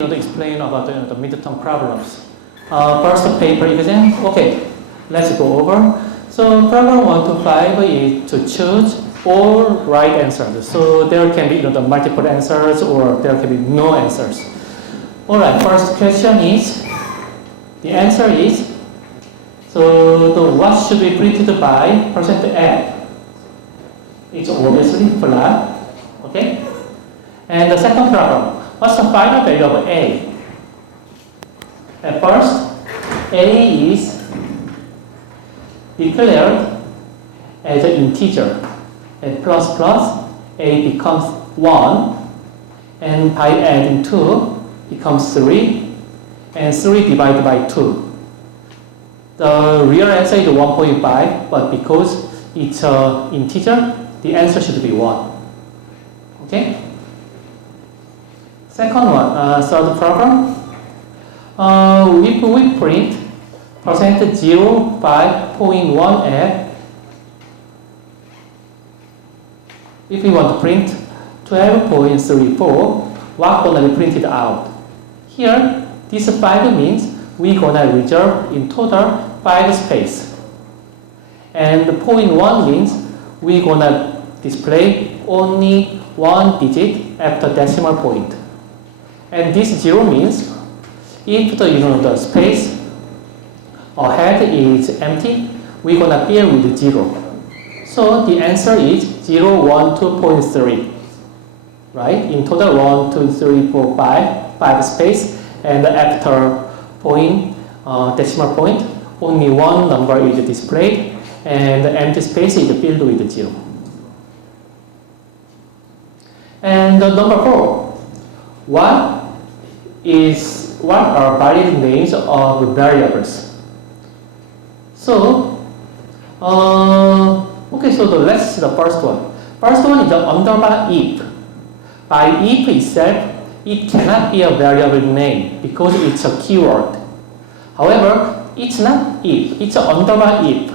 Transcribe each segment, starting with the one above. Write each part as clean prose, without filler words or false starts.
To explain about the midterm problems. First paper exam. Okay, let's go over. So problem 1 to 5 is to choose all right answers. So there can be the multiple answers or there can be no answers. Alright, first question is, the answer is, so the what should be printed by %f? It's obviously flat. Okay? And the second problem. What's the final value of A? At first, A is declared as an integer. At plus plus, A becomes 1. And by adding 2, becomes 3. And 3 divided by 2. The real answer is 1.5, but because it's an integer, the answer should be 1. Okay? Second one, third problem. If we print %05.1f, if we want to print 12.34, what's going to be printed out? Here, this 5 means we're going to reserve in total 5 space. And the 0.1 means we're going to display only 1 digit after decimal point. And this 0 means if the space ahead is empty, we're gonna fill with 0. So the answer is 0, 1, 2.3. Right? In total 1, 2, 3, 4, 5 space, and after point decimal point, only one number is displayed, and the empty space is filled with 0. And number 4. What are valid names of variables? So, okay, so let's see the first one. First one is the underbar if. By if itself, it cannot be a variable name because it's a keyword. However, it's not if, it's an underbar if.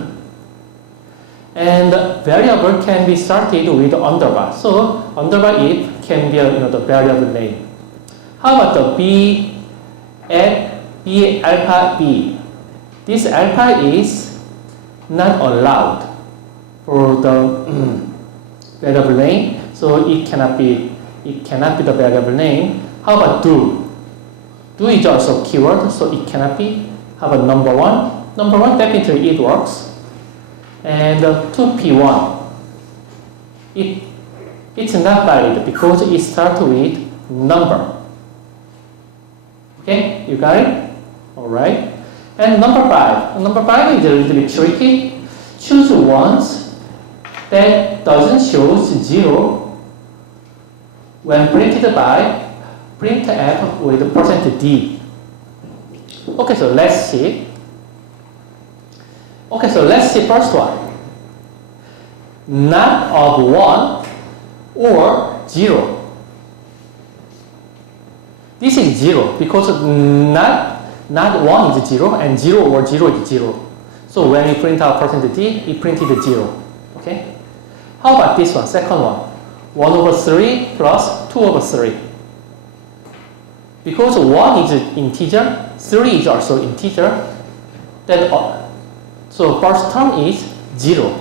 And variable can be started with underbar. So, underbar if can be the variable name. How about the B alpha B? This alpha is not allowed for the variable name, so it cannot be the variable name. How about do? Do is also a keyword, so it cannot be. How about number 1? Number 1 definitely it works. And 2p1, it's not valid because it starts with number. Okay, you got it? Alright. And number 5. Number 5 is a little bit tricky. Choose ones that doesn't show 0 when printed by printf with %d. Okay, so let's see. Okay, so let's see first one. Not of 1 or 0. This is 0 because not 1 is 0 and 0 or 0 is 0. So when you print out %d, it printed 0. Okay? How about this one, second one? 1 over 3 plus 2 over 3. Because 1 is an integer, 3 is also integer, then so first term is 0.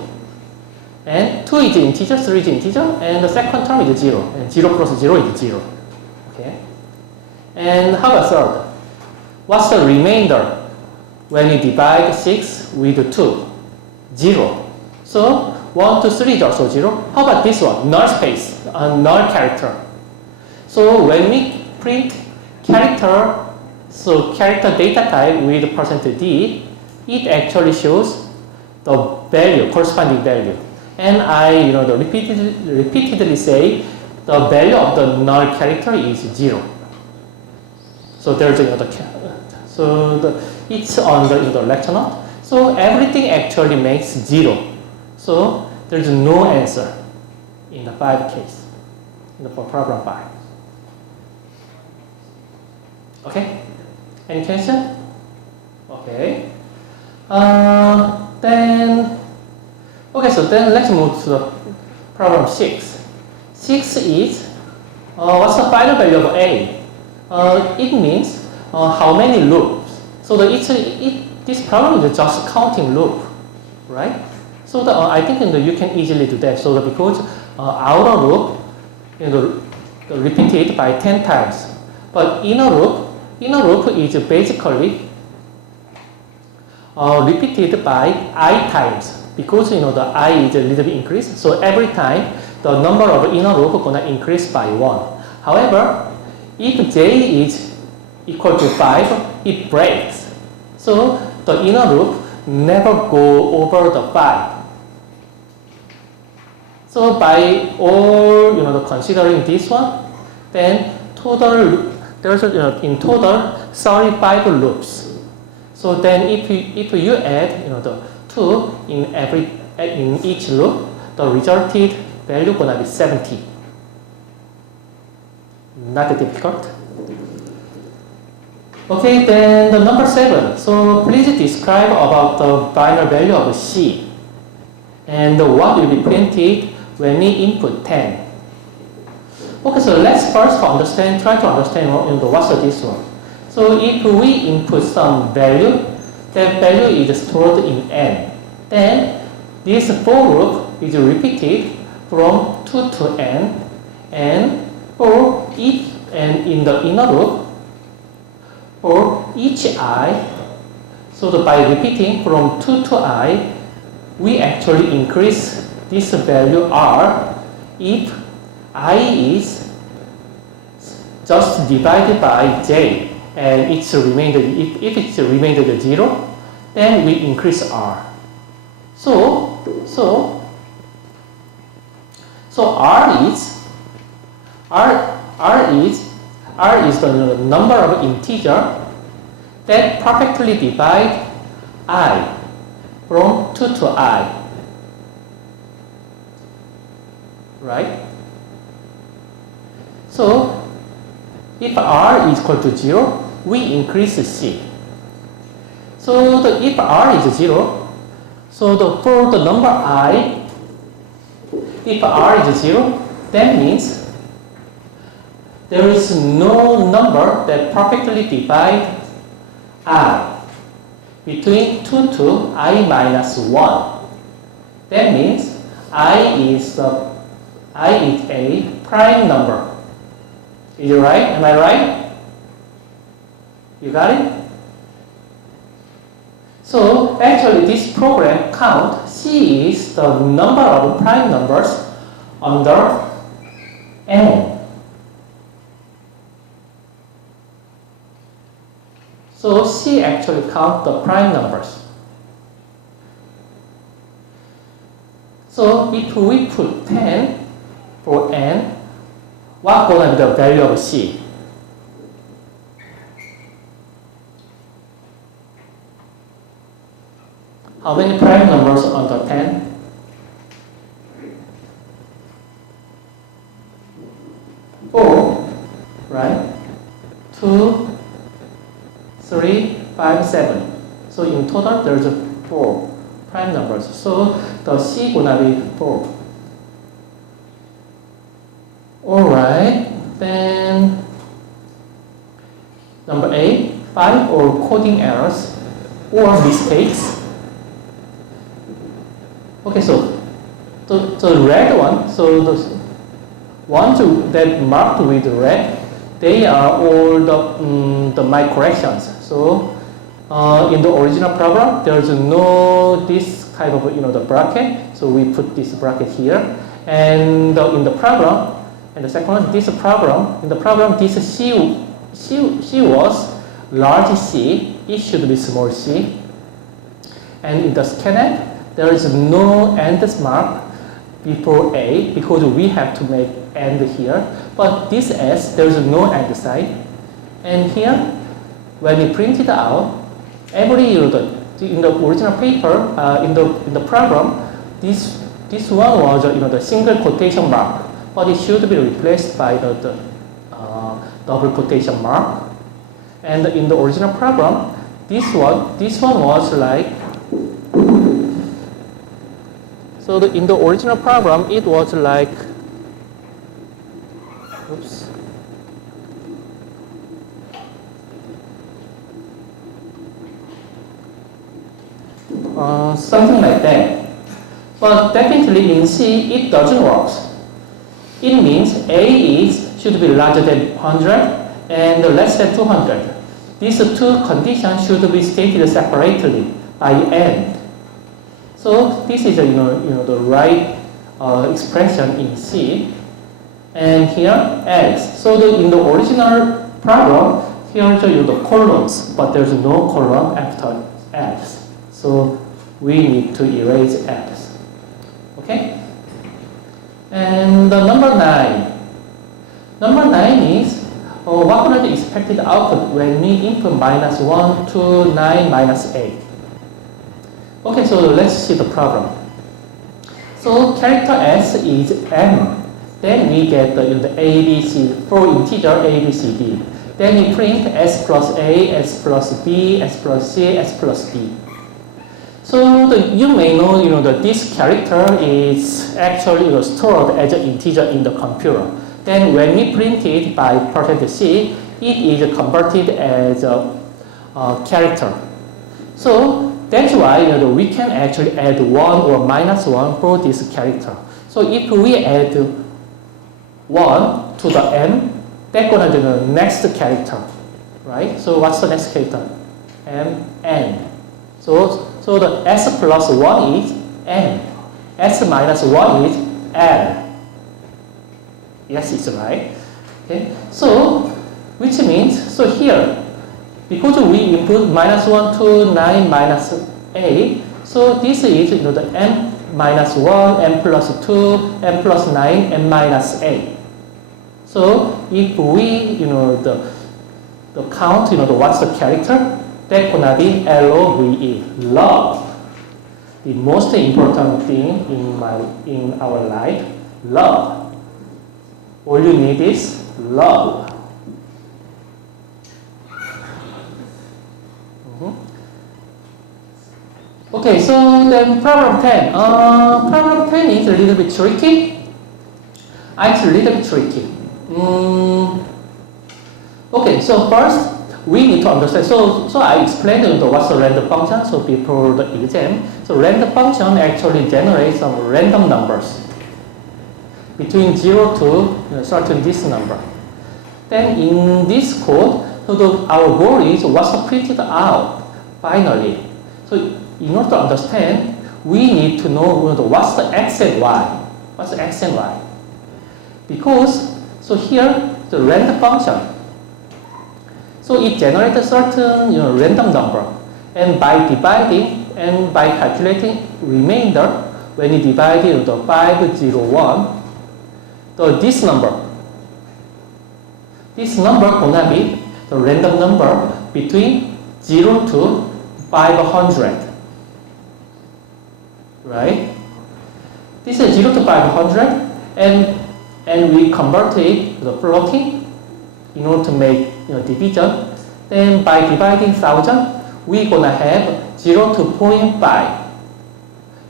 And 2 is integer, 3 is integer, and the second term is 0. And 0 plus 0 is 0. Okay? And how about third? What's the remainder when you divide 6 with 2? 0. So 1, 2, 3 is also 0. How about this one? Null space, null character. So when we print character, so character data type with %d, it actually shows the value, corresponding value. And I repeatedly say the value of the null character is 0. So there's another it's on the lecture note. So everything actually makes 0. So there's no answer in the 5 case, for problem 5. Okay? Any question? Okay. Then let's move to the problem 6. 6 is what's the final value of A? It means how many loops. So this problem is just counting loop, right? So I think you can easily do that. So because outer loop, repeated by 10 times, but inner loop is basically repeated by I times, because the I is a little bit increased. So every time the number of inner loop gonna increase by 1. However, if j is equal to 5, it breaks. So the inner loop never go over the 5. So by all considering this one, then total there's in total 35 loops. So then if you add the 2 in each loop, the resulted value gonna be 70. Not that difficult. Okay, then the number 7. So please describe about the final value of C and what will be printed when we input 10. Okay, so let's first try to understand what's this one. So if we input some value, that value is stored in n. Then this for loop is repeated from 2 to n, and for each and in the inner loop for each I. So by repeating from 2 to I, we actually increase this value r if I is just divided by j and its remainder. If its remainder is 0, then we increase r. So r is the number of integer that perfectly divide I from 2 to I. Right? So if r is equal to 0, we increase c. So if r is 0, so for the number I, if r is 0, that means there is no number that perfectly divide I between 2 to I minus 1. That means I is a prime number. Is it right? Am I right? You got it? So actually this program count C is the number of prime numbers under n. So C actually count the prime numbers. So if we put 10 for n, what gonna be the value of C? How many prime numbers under 10? 4, right? 2, 3, 5, 7. So in total there's 4 prime numbers. So the C gonna be 4. Alright, then number 8, 5 or coding errors or mistakes. Okay, so the red one, so the ones that marked with red, they are all the my corrections. So in the original program, there's no this type of the bracket. So we put this bracket here, and in the program. And the second one, this program, in the program, this C was large C, it should be small c. And in the scanf, there is no end mark before A because we have to make end here. But this S, there is no end sign. And here, when we print it out, every in the original paper, in the program, this one was the single quotation mark. But it should be replaced by the double quotation mark. And in the original program, this one was like, so in the original program, it was like, oops. something like that. But definitely in C, it doesn't work. It means A should be larger than 100 and less than 200. These two conditions should be stated separately by and. So this is the right expression in C. And here else. So in the original problem, here the columns, but there's no column after else. So we need to erase else. Okay? And the number 9. Number 9 is what would be expected output when we input -1 to 9 -8. Okay, so let's see the problem. So character S is M. Then we get the A, B, C, for integer A, B, C, D. Then we print S plus A, S plus B, S plus C, S plus D. So you may know, that this character is actually stored as an integer in the computer. Then when we print it by %C, it is converted as a character. So that's why we can actually add 1 or -1 for this character. So if we add 1 to the M, that's gonna be the next character, right? So what's the next character? M, N. So the S plus 1 is N. S minus 1 is L. Yes, it's right. Okay. So which means, so here, because we input -1 to 9 -8, so this is the M minus 1, M plus 2, M plus 9, M minus 8. So if we, the count, what's the character? That's gonna be LOVE, love. The most important thing in our life, love. All you need is love. Okay, so then problem 10. Problem 10 is a little bit tricky. It's a little bit tricky. Okay, so first we need to understand. So I explained what's a random function. So before the exam, so random function actually generates some random numbers between 0 to certain this number. Then in this code, so our goal is what's printed out finally. So in order to understand, we need to know what's the x and y. What's the x and y? Because so here the random function. So it generates a certain random number, and by dividing and by calculating remainder, when you divide the 501, so this number gonna be the random number between 0 to 500, right? This is 0 to 500, and we convert it to the floating in order to make division. Then by dividing 1000, we're gonna have 0 to 0.5,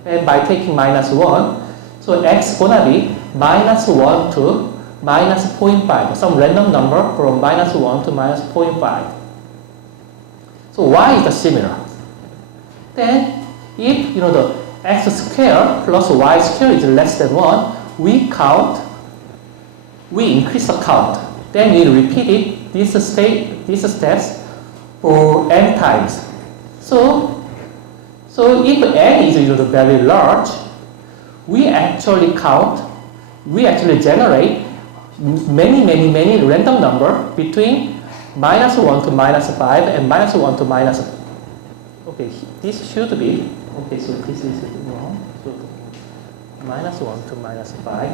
and by taking -1, so x gonna be -1 to -0.5, some random number from -1 to -0.5. So y is similar. Then if the x squared plus y squared is less than 1, we increase the count. Then we repeat it, these steps for n times. So if n is very large, we actually generate many random number between -1 to -5 and -1 to okay, this should be, okay, so this is wrong. So -1 to -5.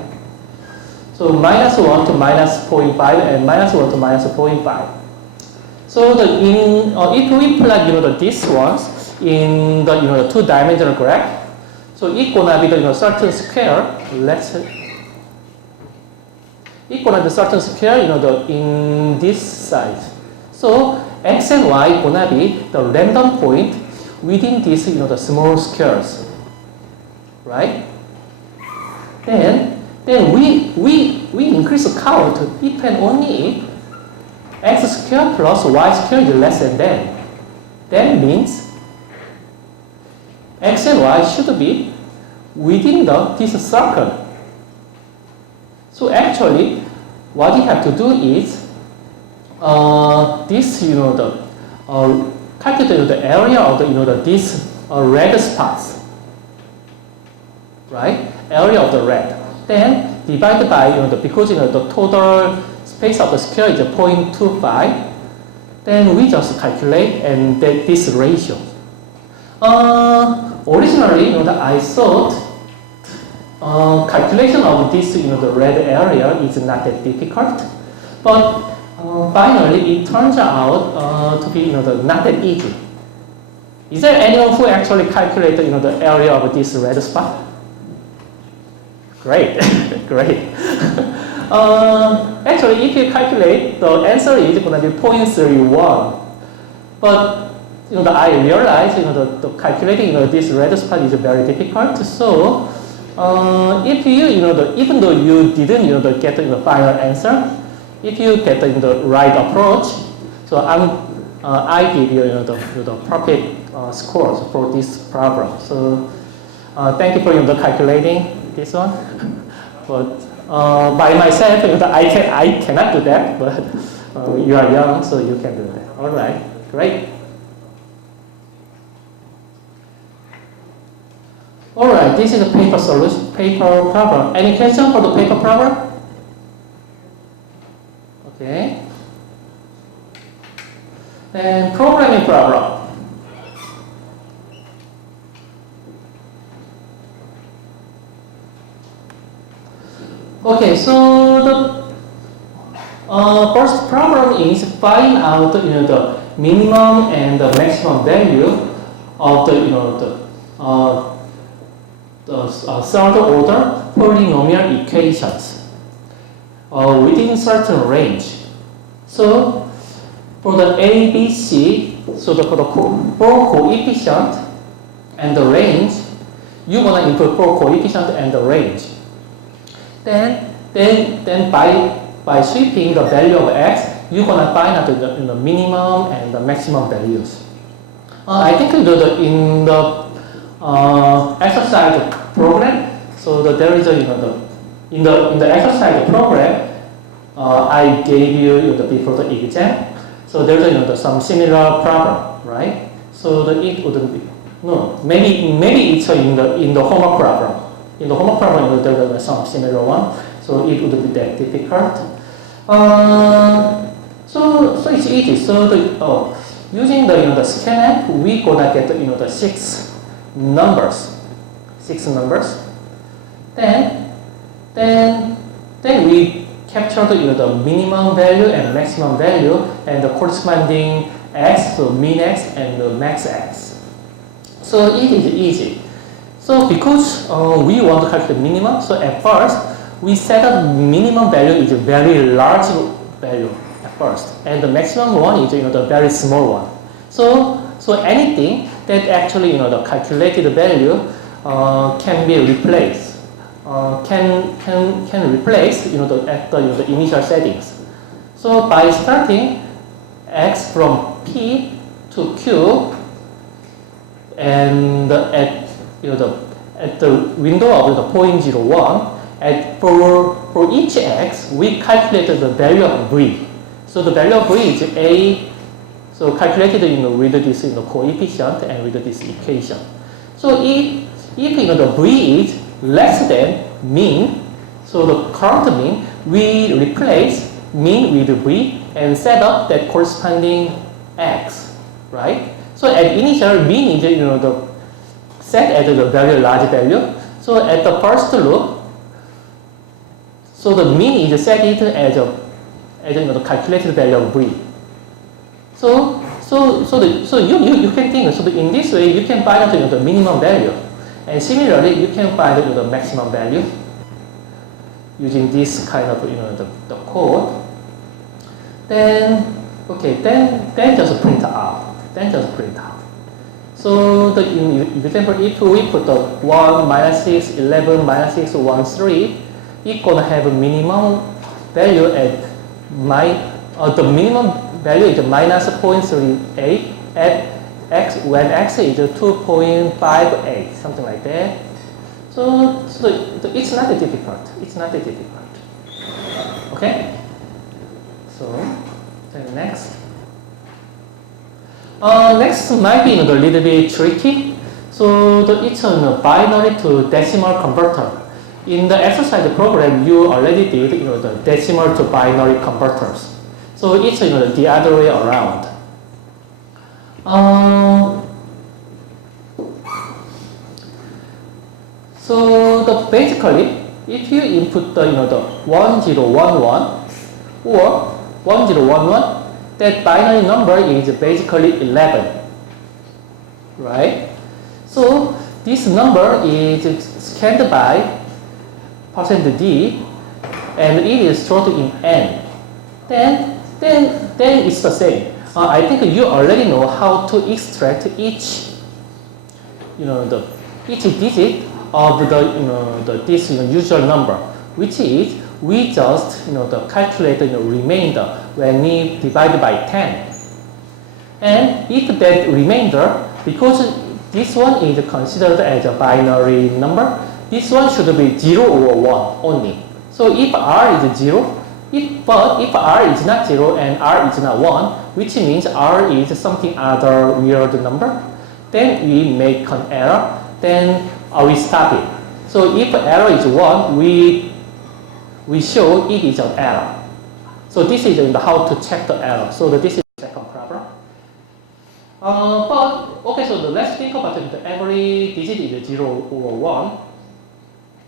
So -1 to -0.5 and -1 to -0.5. So if we plug these ones in the two-dimensional graph, so it's gonna be the certain square. It's gonna be certain square in this size. So x and y gonna be the random point within this the small squares, right? Then we increase the count if and only if x squared plus y squared is less than that. That means x and y should be within this circle. So actually, what you have to do is this, calculate the area of this red spots, right? Area of the red. Then divided by because the total space of the square is 0.25. Then we just calculate and get this ratio. Originally, I thought calculation of this, the red area is not that difficult, but finally it turns out to be, not that easy. Is there anyone who actually calculated, the area of this red spot? Great, great. Actually, if you calculate, the answer is going to be 0.31. But I realize the calculating this red spot is very difficult. So if you even though you didn't get the final answer, if you get the right approach, so I give you the perfect scores for this problem. So thank you for calculating this one. But by myself, I cannot do that. But you are young, so you can do that. All right, great. All right, this is a paper solution, paper problem. Any question for the paper problem? Okay. And programming problem. Okay, so the first problem is find out the minimum and the maximum value of the third order polynomial equations within certain range. So for the A, B, C, so for the four coefficient and the range, you're gonna input four coefficient and the range. Then by sweeping the value of x, you're gonna find out the minimum and the maximum values. I think in the exercise program, so there is in the exercise program, I gave you before the exam. So there's some similar problem, right? So it wouldn't be maybe it's in the homework problem. In the homework problem, there's some similar one, so it wouldn't be that difficult. So it's easy. So using the scanf, we gonna get the six numbers. Then we capture the minimum value and maximum value and the corresponding x, so min x and the max x. So it is easy. So because we want to calculate minimum, so at first we set up minimum value is a very large value at first, and the maximum one is the very small one. So anything that actually the calculated value can be replaced. Can replace at the initial settings. So by starting x from P to Q, and at the window of the 0.01, for each x we calculated the value of v. So the value of v is a. So calculated with this coefficient and with this equation. So if the v is less than mean, so the current mean, we replace mean with v and set up that corresponding x, right? So at initial mean is the set at the very large value. So at the first loop, so the mean is set it as the calculated value of v. So you can think, so in this way you can find out the minimum value. And similarly, you can find the maximum value using this kind of the code. Then just print out. So in example, if we put the 1, -6, 11, -6, 1, 3, it's gonna have a minimum value at the minimum value is -0.38 at when x is 2.58, something like that. So it's not difficult. It's not difficult. Okay. So then next. Next might be a little bit tricky. So it's a binary to decimal converter. In the exercise program, you already did the decimal to binary converters. So it's the other way around. So basically, if you input the 1011 or 1011, that binary number is basically 11, right? So this number is scanned by %d, and it is stored in n. Then it's the same. I think you already know how to extract each digit of this usual number, which is we just calculate the remainder when we divide by 10. And if that remainder, because this one is considered as a binary number, this one should be 0 or 1 only. So if r is 0, but if r is not 0 and r is not 1, which means r is something other weird number, then we make an error, then we stop it. So if error is 1, we show it is an error. So this is how to check the error. So this is the second problem. So let's think about it. Every digit is 0 or 1.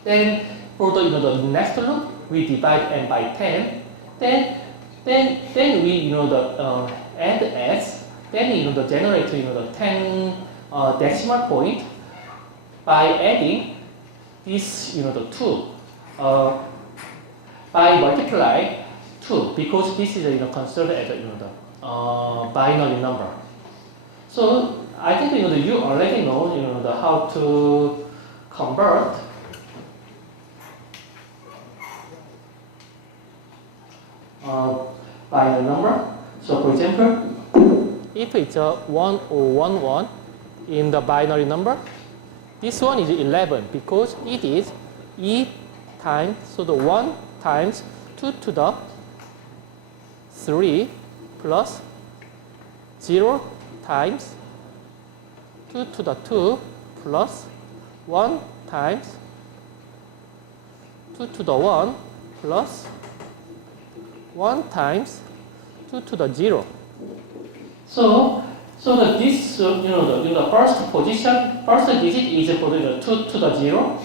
Then for the next loop, we divide n by 10. Then we add s. Then generate the 10 decimal point by adding this the 2 by multiply 2, because this is considered as the binary number. So I think you already know how to convert binary number. So for example, if it's a 1 or 1 1 in the binary number, this one is 11 because it is e times, so the 1 times 2 to the 3 plus 0 times 2 to the 2 plus 1 times 2 to the 1 plus 1 times 2 to the 0. So this the first position, first digit is for the 2 to the 0,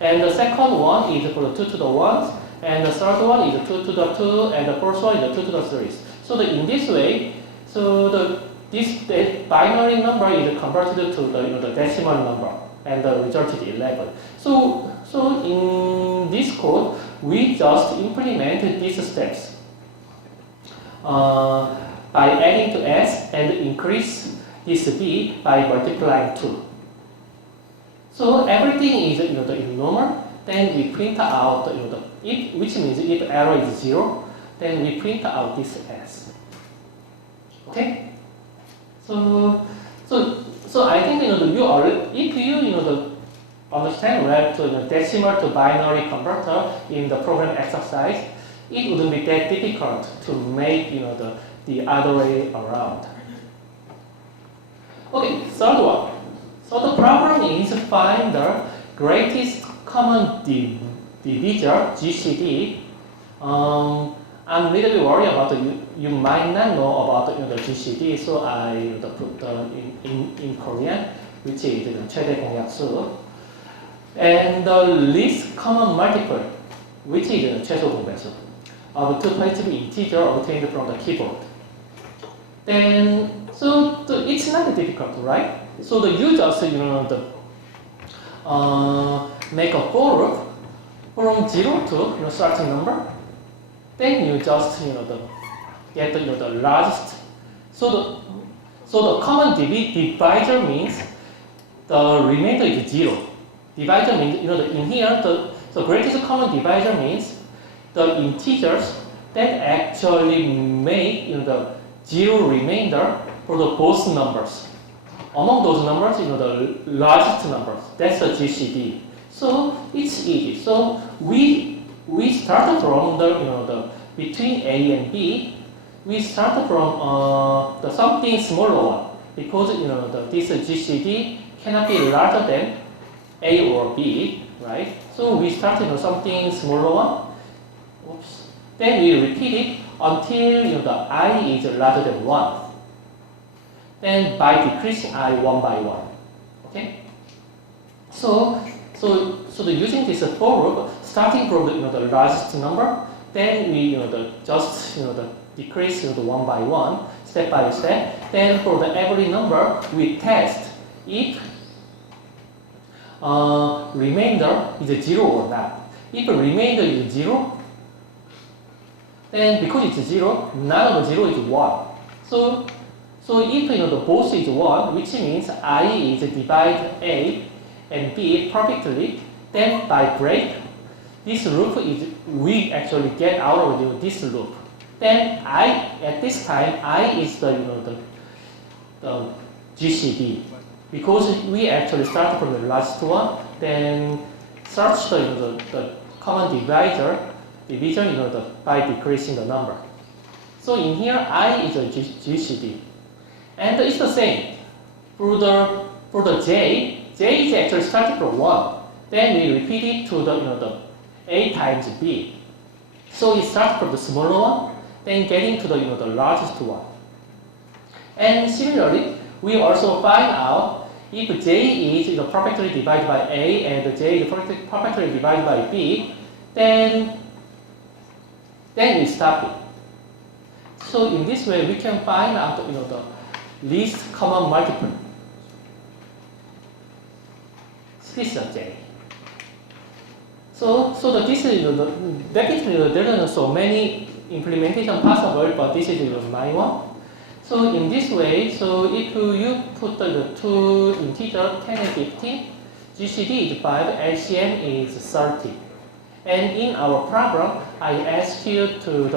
and the second one is for the 2 to the 1s, and the third one is 2 to the 2, and the fourth one is 2 to the 3s. So in this way, this binary number is converted to the decimal number, and the result is 11. So in this code, we just implement these steps by adding to s and increase this b by multiplying 2. So everything is in normal. Then we print out which means if error is 0, then we print out this s. Okay. So I think you already, if you understand well to decimal to binary converter in the program exercise, it wouldn't be that difficult to make the other way around. Okay, third one. So the problem is find the greatest common divisor, GCD. I'm a little bit worried about you might not know about the GCD, so I put in Korean, which is 최대 공약수, and the least common multiple, which is 최소 공배수, of two positive integer obtained from the keyboard. Then it's not difficult, right? So you just make a for loop from 0 to certain number. Then you just get the largest. So the common divisor means the remainder is 0. Divisor means in here the greatest common divisor means the integers that actually make the 0 remainder for the both numbers. among those numbers, the largest numbers. That's the GCD. So it's easy. So we start from the between A and B. We start from the something smaller one because this GCD cannot be larger than A or B, right? So we start something smaller one. Oops. Then we repeat it until the I is larger than 1. Then by decreasing I one by one. Okay? So using this for loop, starting from the largest number, then we just decrease one by one, step by step. Then for every number, we test if remainder is 0 or not. If remainder is 0, then because it's 0, none of 0 is 1. So if the both is 1, which means I is divide A and B perfectly, then by break, this loop is we actually get out of this loop. Then I at this time I is the GCD because we actually start from the last one, then search the common division by decreasing the number. So in here I is a GCD, and it's the same for the J is actually starting from 1. Then we repeat it to the A times B. So it starts from the smaller one, then getting to the largest one. And similarly, we also find out if J is perfectly divided by A and J is perfectly divided by B, then we stop it. So in this way, we can find out the least common multiple. This is J. So this is definitely there are so many implementation possible, but this is my one. So in this way, so if you put the two integer 10 and 15, GCD is 5, LCM is 30. And in our problem, I ask you to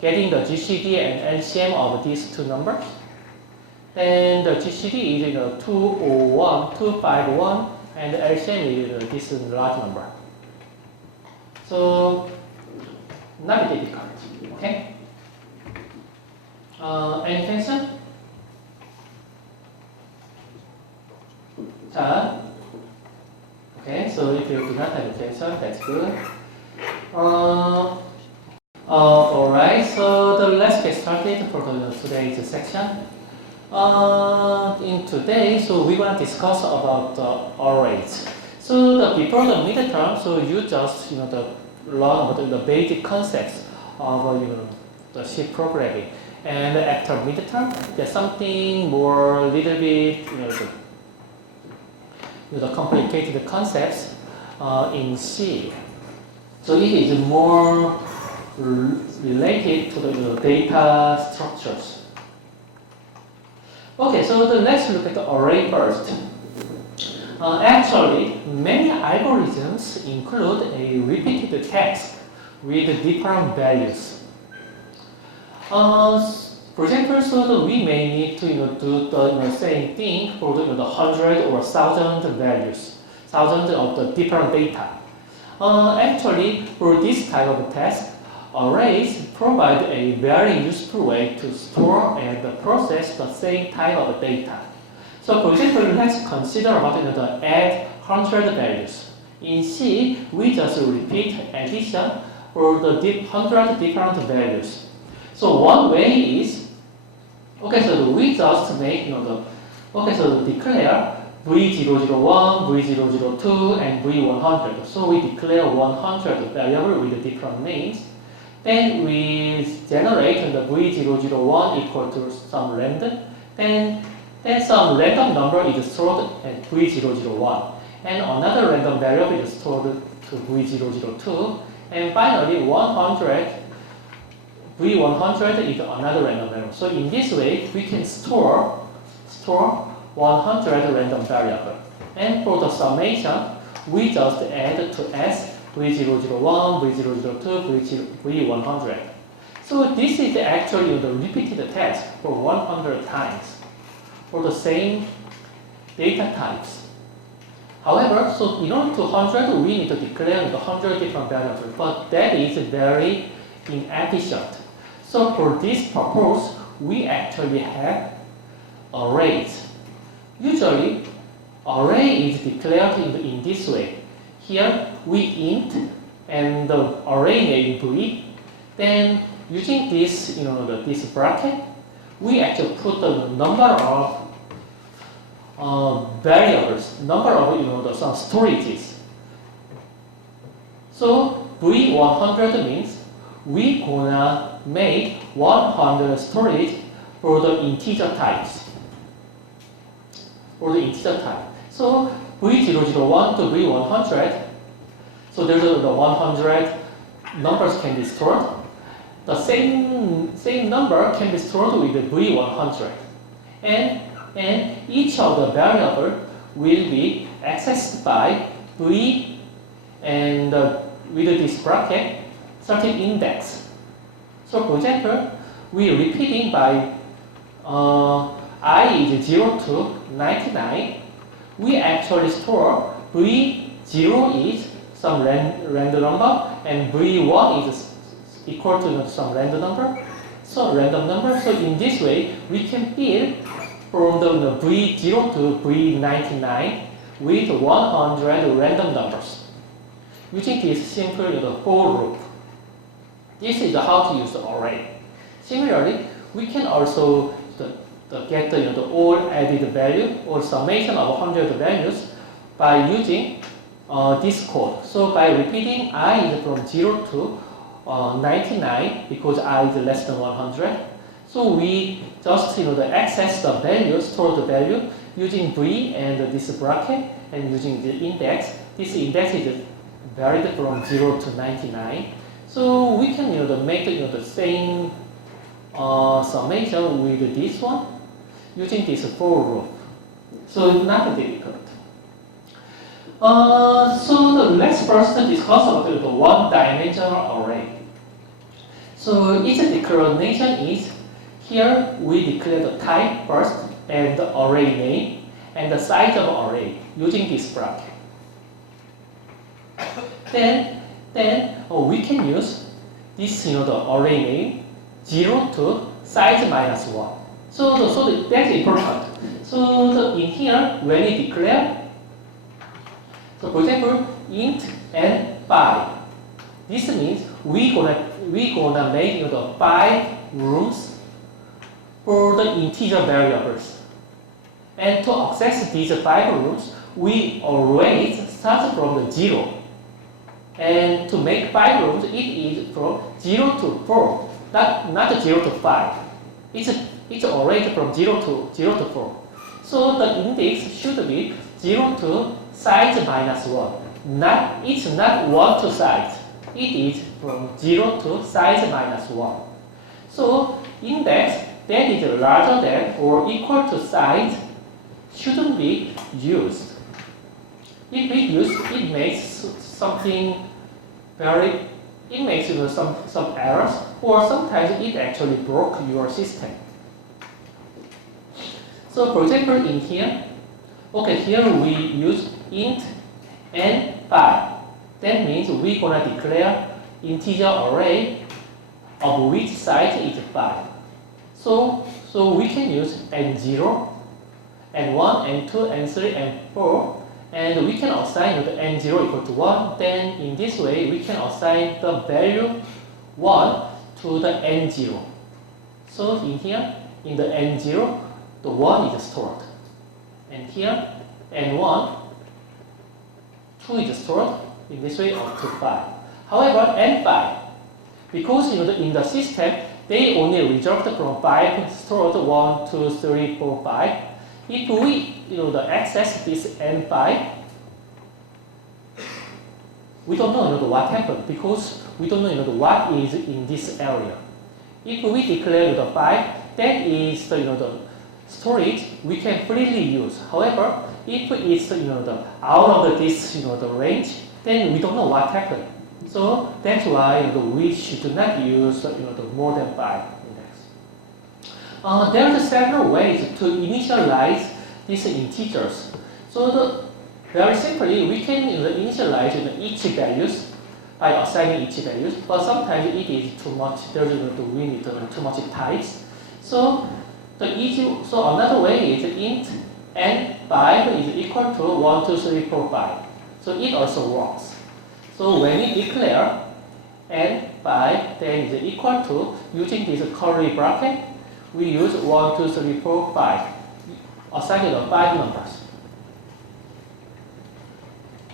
getting the GCD and LCM of these two numbers. And the GCD is 201, 251, and the LCM is this large number. So not difficult, okay? Any question? Okay, so if you do not have a question, that's good. Alright, so let's get started for today's section. In today, so we're going to discuss about arrays. So before the midterm, so you just learn about the basic concepts of the C programming. And after midterm, there's something more little bit the complicated concepts in C. So it is more related to the data structures. Okay, so let's look at the array first. Actually, many algorithms include a repeated task with different values. For example, so we may need to do the same thing for the 100 or 1,000 values, thousands of the different data. Actually, for this type of task, arrays provide a very useful way to store and process the same type of data. So for example, let's consider about the add 100 values. In C, we just repeat addition for the 100 different values. So one way is, okay, so we just make so declare V001, V002, and V100. So we declare 100 variable with different names. Then we generate the V001 equal to some random. Then some random number is stored at V001. And another random variable is stored to V002. And finally, 100, V100 is another random variable. So in this way, we can store 100 random variable. And for the summation, we just add to S V001, V002, V100. So this is actually the repeated task for 100 times for the same data types. However, so in order to 100, we need to declare the 100 different variables, but that is very inefficient. So for this purpose, we actually have arrays. Usually, array is declared in this way. Here, we int and the array name v. Then, using this, this bracket, we actually put the number of variables, number of some storages. So v100 means we gonna make 100 storage for the integer types. For the integer type. So v001 to v100. So there's the 100 numbers can be stored. The same number can be stored with the v100. And each of the variable will be accessed by v and with this bracket certain index. So for example, we are repeating by I is 0 to 99. We actually store v0 is some random number and v1 is equal to some random number. So random number. So in this way, we can build from the v0 to v99 with 100 random numbers using this simple for loop. This is how to use the array. Similarly, we can also get the all added value or summation of 100 values by using this code. So by repeating I is from 0 to 99 because I is less than 100. So we just access the value, store the value using v and this bracket and using the index. This index is varied from 0 to 99. So we can make the same summation with this one using this for loop. So not difficult. So let's first discuss about the one-dimensional array. So its declaration is here we declare the type first and the array name and the size of array using this bracket. Then we can use this the array name 0 to size minus 1. So that's important. So in here when we declare, so for example int and 5. This means we gonna make the 5 rooms for the integer variables. And to access these 5 rooms, we always start from the 0. And to make 5 rooms, it is from 0 to 4, not 0 to 5. It's already from 0 to 4. So the index should be 0 to size minus 1. It's not 1 to size. It is from 0 to size minus 1. So index that is larger than or equal to size shouldn't be used. If we use, it makes something it makes some errors, or sometimes it actually broke your system. So for example in here, here we use int n 5. That means we're gonna declare integer array of which size is 5. So we can use n0, n1, n2, n3, n4, and we can assign the n0 equal to 1. Then in this way, we can assign the value 1 to the n0. So in here, in the n0, the 1 is stored. And here, n1, 2 is stored. In this way, up to 5. However, n5, because in the system, they only reserved from 5 stored 1, 2, 3, 4, 5. If we access this n5, we don't know what happened because we don't know what is in this area. If we declare the 5, that is the storage we can freely use. However, if it's out of this the range, then we don't know what happened. So that's why we should not use the more than 5 index. There are several ways to initialize these integers. So very simply, we can initialize each values by assigning each values, but sometimes it is too much. We need too much types. So another way is int n5 is equal to 1, 2, 3, 4, 5. So it also works. So when we declare n5 then is equal to, using this curly bracket, we use 1, 2, 3, 4, 5, assigning the 5 numbers.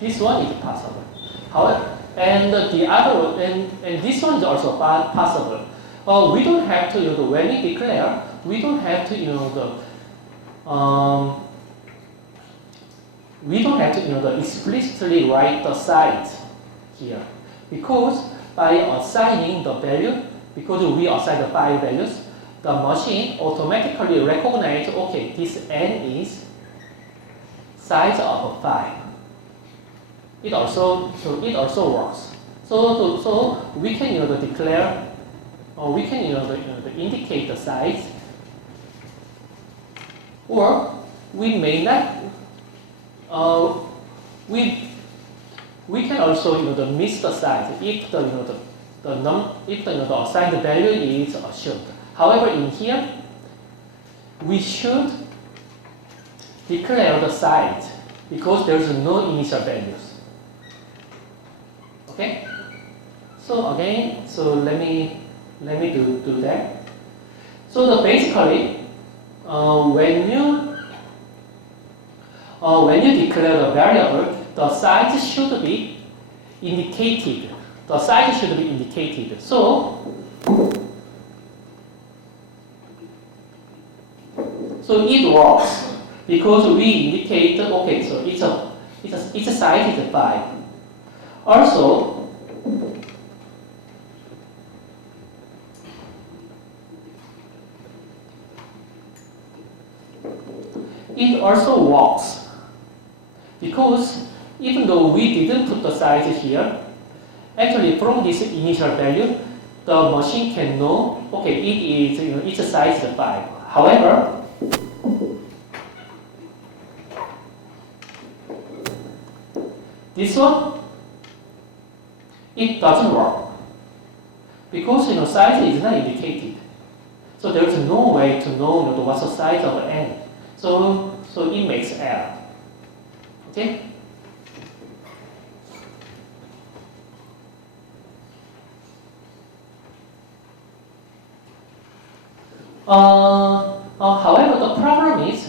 This one is possible. However, and the other and this one is also possible. We don't have to, when we declare, we don't have to, we don't have to, explicitly write the size here, because by assigning the value, because we assign the 5 values, the machine automatically recognizes, okay, this n is size of 5. It also works. So we can declare, or we can indicate the size, or we may not. We can also miss the size if the assigned value is assumed. However, in here we should declare the size because there is no initial values. Okay. So again, let me do that. So basically, when you declare the variable, the size should be indicated. The size should be indicated. So it works because we indicate, okay, so its size is 5. Also, it also works because even though we didn't put the size here, actually from this initial value, the machine can know, okay, it is, its size is 5. However, this one, it doesn't work because size is not indicated. So there is no way to know what's the size of n. So it makes error. Okay. However, the problem is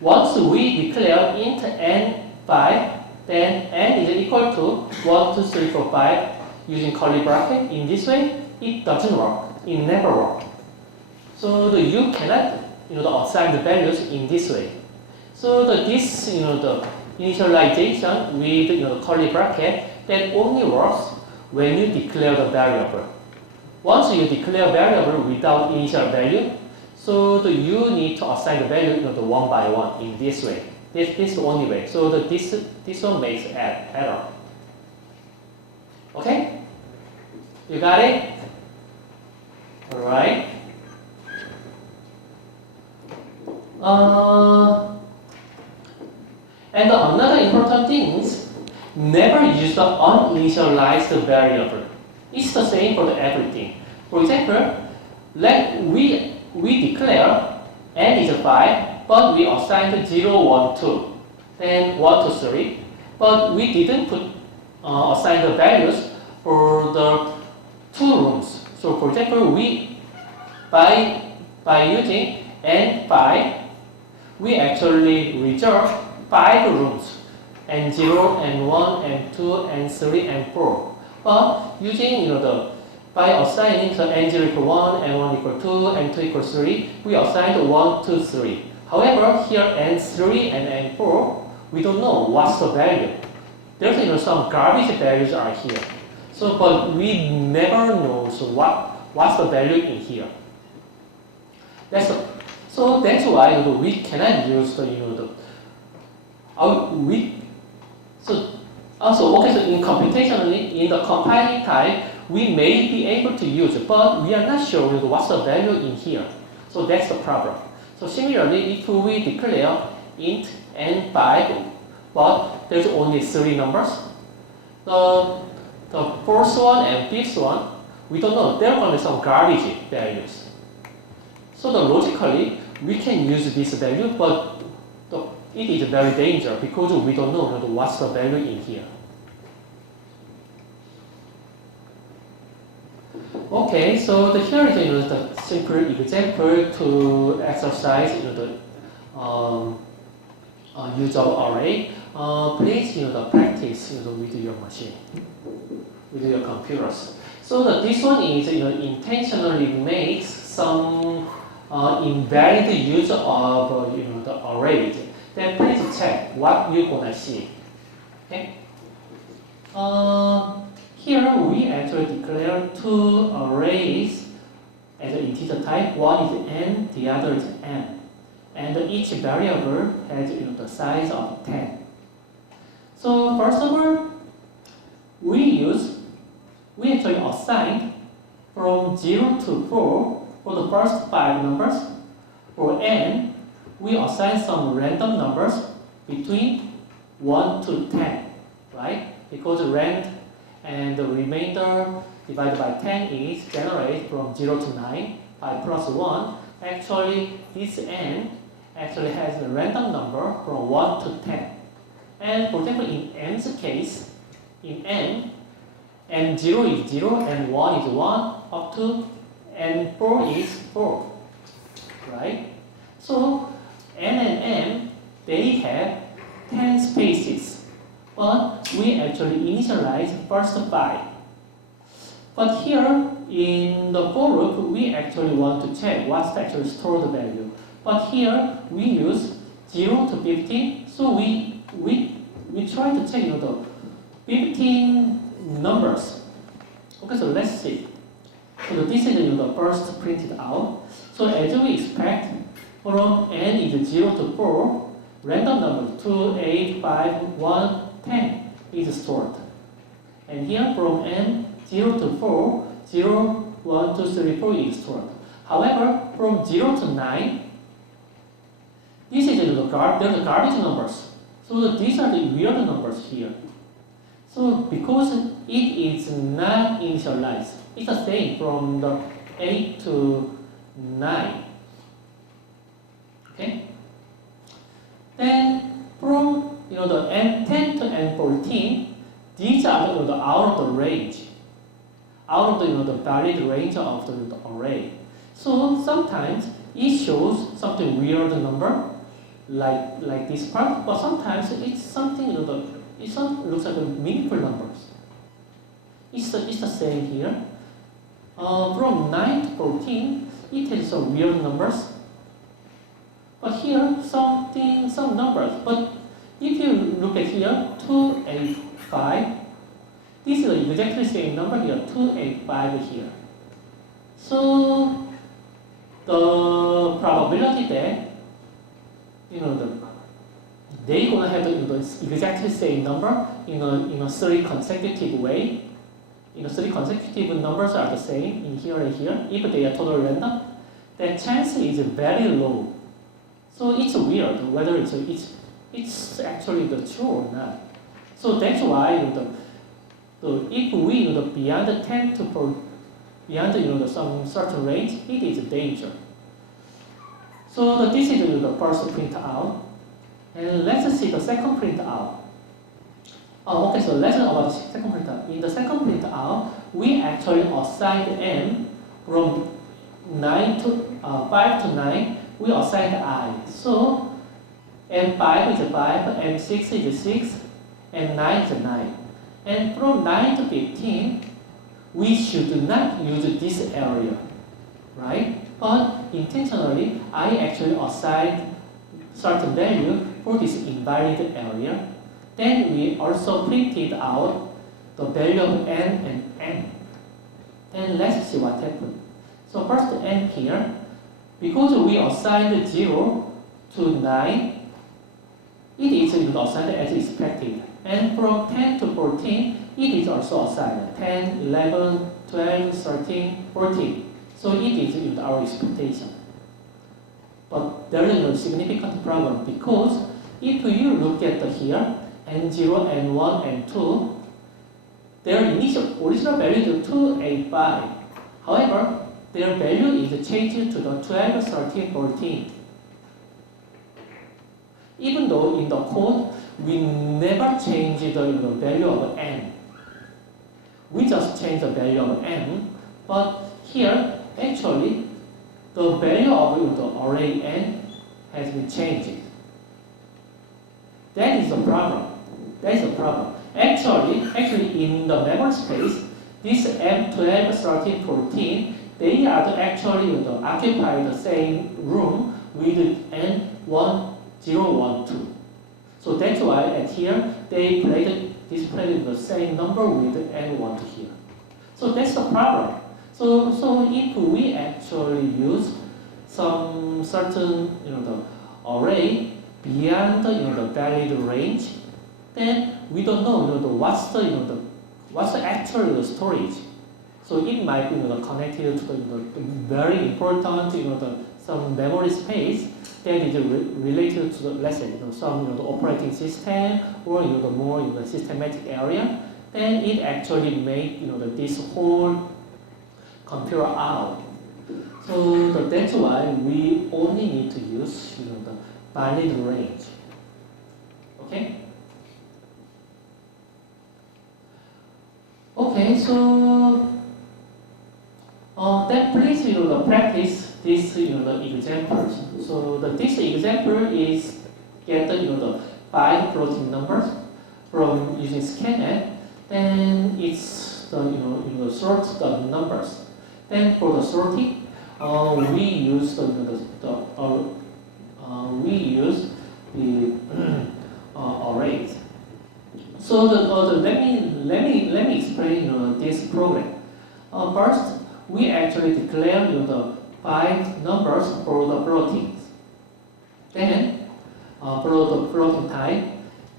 once we declare int n5, then n is equal to 1, 2, 3, 4, 5 using curly bracket. In this way, it doesn't work. It never works. So you cannot assign the values in this way. So this the initialization with curly bracket, that only works when you declare the variable. Once you declare variable without initial value, so you need to assign the value one by one in this way. This is the only way. So this one makes error. Okay? You got it? Alright. And another important thing is never use the uninitialized variable. It's the same for everything. For example, we declare n is 5, but we assigned 0, 1, 2, then 1, 2, 3, but we didn't assign the values for the 2 rooms. So for example, by using n5, we actually reserve 5 rooms, n0, n1, n2, n3, n4. But using by assigning the n0 equal 1, n1 equal 2, n2 equal 3, we assigned 1, 2, 3. However, here n3 and n4, we don't know what's the value. There's some garbage values are here. So, but we never know what's the value in here. So that's why we cannot use so in computationally in the compiling time we may be able to use, but we are not sure what's the value in here. So that's the problem. So similarly, if we declare int n5, but there's only 3 numbers. The fourth one and fifth one, we don't know. There are going to be some garbage values. So logically, we can use this value, but it is very dangerous because we don't know what's the value in here. Okay, so here is the simple example to exercise the use of array. Please practice with your machine, with your computers. So this one is intentionally makes some invalid use of the arrays. Then please check what you're gonna see. Okay. Here we actually declare 2 arrays as an integer type. One is n, the other is m, and each variable has the size of 10. So first of all, we actually assign from 0 to 4 for the first 5 numbers. For n, we assign some random numbers between 1 to 10, right? Because rand and the remainder divided by 10 is generated from 0 to 9. 5 plus 1. Actually, this n actually has a random number from 1 to 10. And for example, in n's case, in n 0 is 0, and 1 is 1, up to n 4 is 4, right? So n and m, they have 10 spaces, but we actually initialize first 5. But here in the for loop, we actually want to check what's the actual stored value. But here we use 0 to 15, so we try to check the 15 numbers. Okay, so let's see. So this is the first printed out. So as we expect, from n is 0 to 4, random numbers 2, 8, 5, 1, 10 is stored. And here from n 0 to 4, 0, 1, 2, 3, 4 is stored. However, from 0 to 9, this is there's the garbage numbers. So these are the weird numbers here. So because it is not initialized, it's the same from the 8 to 9. Okay? Then from the n10 to n14, these are the out of the range, out of the valid range of the array. So sometimes it shows something weird number, like this part, but sometimes it's something it looks like meaningful numbers. It's the same here. From 9 to 14, it has some weird numbers. But here, some numbers. But if you look at here, 2, 8, 5, this is the exactly same number here, 2, 8, 5 here. So the probability that they're gonna have the exactly same number in a 3 consecutive way. Three consecutive numbers are the same in here and here. If they are totally random, the chance is very low. So it's weird whether it's actually the true or not. So that's why if we beyond the 10 to beyond some certain range, it is a danger. So this is the first print out, and let's see the second print out. Okay, so let's know about the second print out. In the second print out, we actually assigned n from 5 to 9. We assigned I. So m5 is 5, m6 is 6, m9 is 9. And from 9 to 15, we should not use this area, right? But intentionally, I actually assigned certain value for this invalid area. Then we also printed out the value of n and n. Then let's see what happened. So first n here, because we assigned 0 to 9, it is assigned as expected. And from 10 to 14, it is also assigned 10, 11, 12, 13, 14. So it is our expectation. But there is a significant problem because if you look at here, n0, n1, n2, their original value is 2, 8, 5. However, their value is changed to the 12, 13, 14. Even though in the code, we never change the value of n. We just change the value of n, but here, actually, the value of the array n has been changed. That is the problem. That is the problem. Actually, in the memory space, this M12, 13, 14, they are actually occupy the same room with N1, 0, 1, 2. So that's why at here, they displayed the same number with N1 to here. So that's the problem. So if we actually use some certain the array beyond the valid range, then we don't know what's the actual storage. So it might be connected to the very important some memory space that is related to the, let's say some the operating system or the more systematic area. Then it actually make this whole computer out. So that's why we only need to use the valid range. Okay. Okay, so then please practice this the examples. So this example is get the 5 floating numbers from using scanf. Then it's the sort the numbers. Then for the sorting, we use the arrays. So let me explain this program. First, we actually declare the 5 numbers for the floatings. Then for the floating type,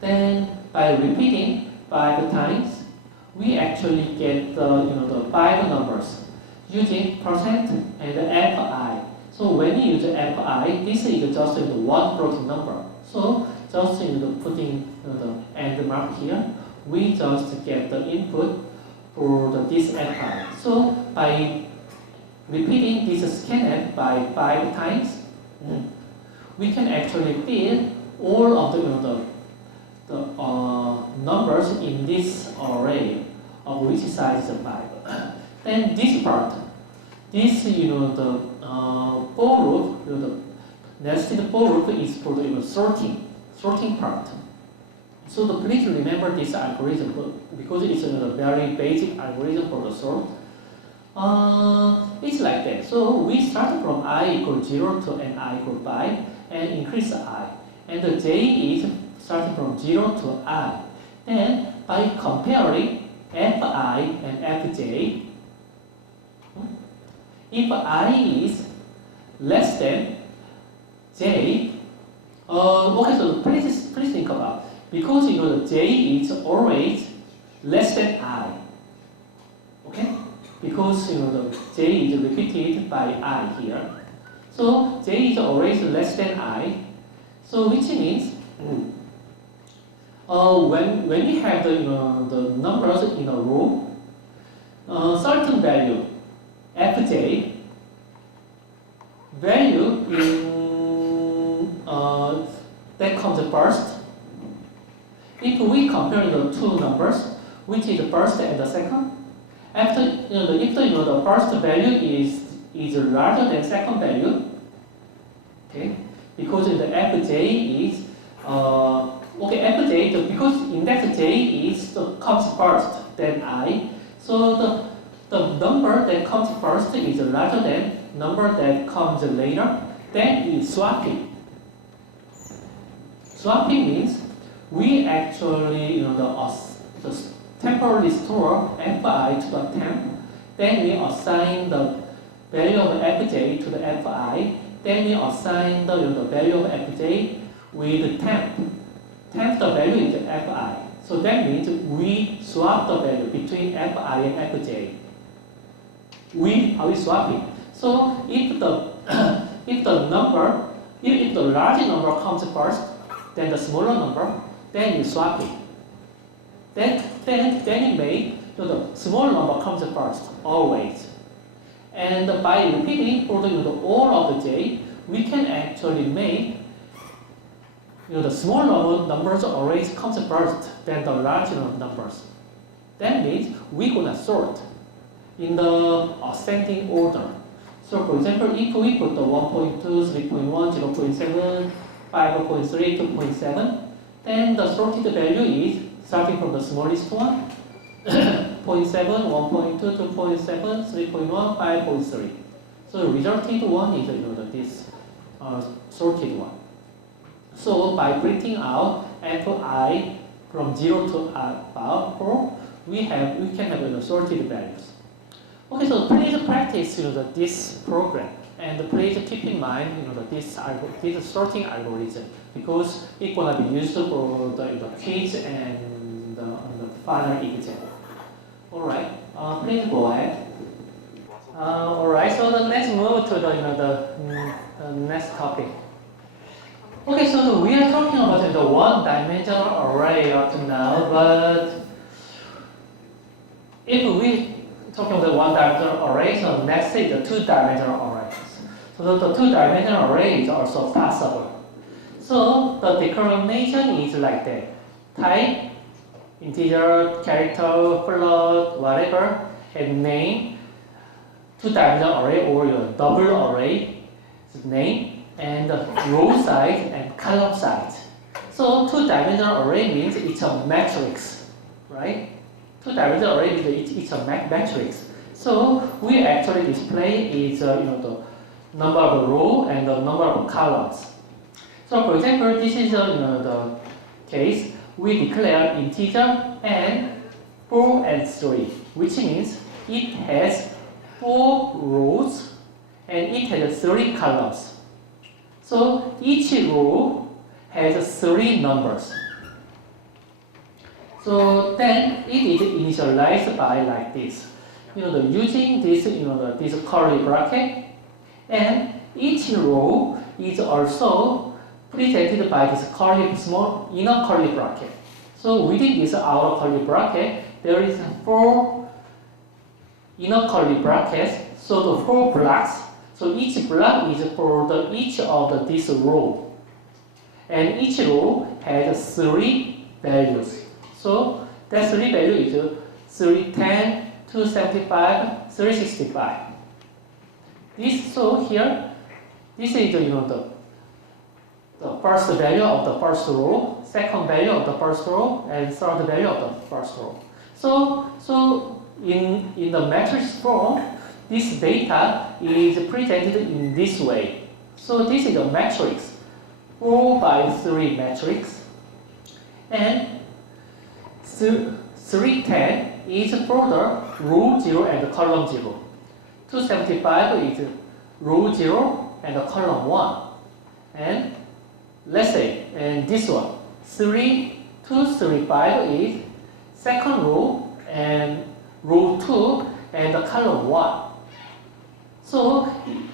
then by repeating 5 times, we actually get the 5 numbers using percent and fi. So when you use fi, this is just one floating number. So just putting the end mark here, we just get the input for this fi. So by repeating this scanf by 5 times, we can actually fill all of the numbers in this array of which size is 5. Then this part, this the for loop, the nested for loop is for the sorting part. So please remember this algorithm because it's a very basic algorithm for the sort. It's like that. So we start from I equals 0 to ni equals 5 and increase I. And the j is starting from 0 to I. Then by comparing fi and fj, if I is less than j, okay, so please think about, because the j is always less than I, okay? Because the j is repeated by I here, so j is always less than I. So which means when we have the numbers in a row, certain value fj value in that comes first. If we compare the two numbers, which is the first and the second, after if the first value is larger than second value, okay, because the fj is okay, fj because index j comes first than I, so the number that comes first is larger than number that comes later. Then is swapping. Swapping means we actually the temporarily store fi to the temp. Then we assign the value of fj to the fi. Then we assign the value of fj with temp. Temp the value is fi. So that means we swap the value between fi and fj. We are swapping. So if the large number comes first, than the smaller number, then you swap it. Then it may, so the small number comes first, always. And by repeating for all of the j, we can actually make the small numbers always comes first than the large numbers. That means we're gonna sort in the ascending order. So for example, if we put the 1.2, 3.1, 0.7, 5.3, 2.7, then the sorted value is starting from the smallest one, 0.7, 1.2, 2.7, 3.1, 5.3. So the resulted one is this sorted one. So by printing out fi from 0 to about 4, we can have sorted values. Okay, so please practice this program, and please keep in mind this sorting algorithm, because it's gonna be used for the quiz and the final exam. All right, please go ahead. All right, so let's move to the next topic. Okay, so we are talking about the one-dimensional array up to now, but if we talking about the one-dimensional array, so next is the two-dimensional arrays. So the two-dimensional array is also possible. So the declaration is like that: type, integer, character, float, whatever, and name. Two-dimensional array or your double array name, and row size and column size. So two-dimensional array means it's a matrix, right? Two-dimensional array means it's a matrix. So we actually display is the number of row and the number of columns. So for example, this is the case. We declare integer n 4 and 3, which means it has 4 rows and it has 3 columns. So each row has 3 numbers. So then it is initialized by like this. Using this this curly bracket, and each row is also presented by this small inner curly bracket. So within this outer curly bracket, there is 4 inner curly brackets. So the 4 blocks. So each block is for each of this row, and each row has 3 values. So that 3 value is 310, 275, 365. So here, this is the first value of the first row, second value of the first row, and third value of the first row. So in the matrix form, this data is presented in this way. So this is a matrix, 4 by 3 matrix, and 310 is for the row 0 and the column 0. 275 is row 0 and the column 1. And let's say, and this one, 235 is second row and row 2 and the column 1. So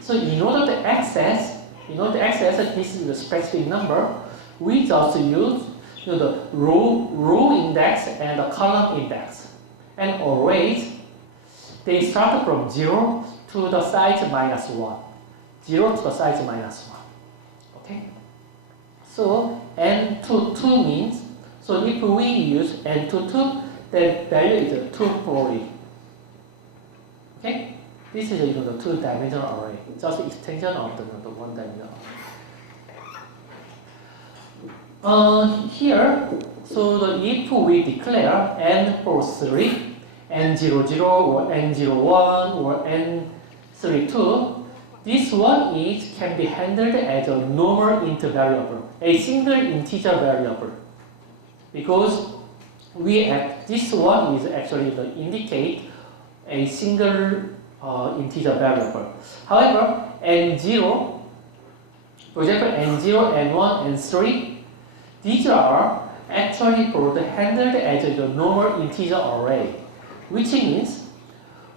in order to access this is the specific number, we just use the row index and the column index, and always they start from 0 to the size minus 1. 0 to the size minus 1. Okay? So n to 2 means, so if we use n to 2, the value is 240. Okay? This is the two-dimensional array, just extension of the one-dimensional array. Here, so if we declare n for 3, n00 or n01 or n32, this one can be handled as a normal int variable, a single integer variable, because this one is actually indicate a single integer variable. However, n0, for example, n0, n1, n3, these are actually handled as a normal integer array, which means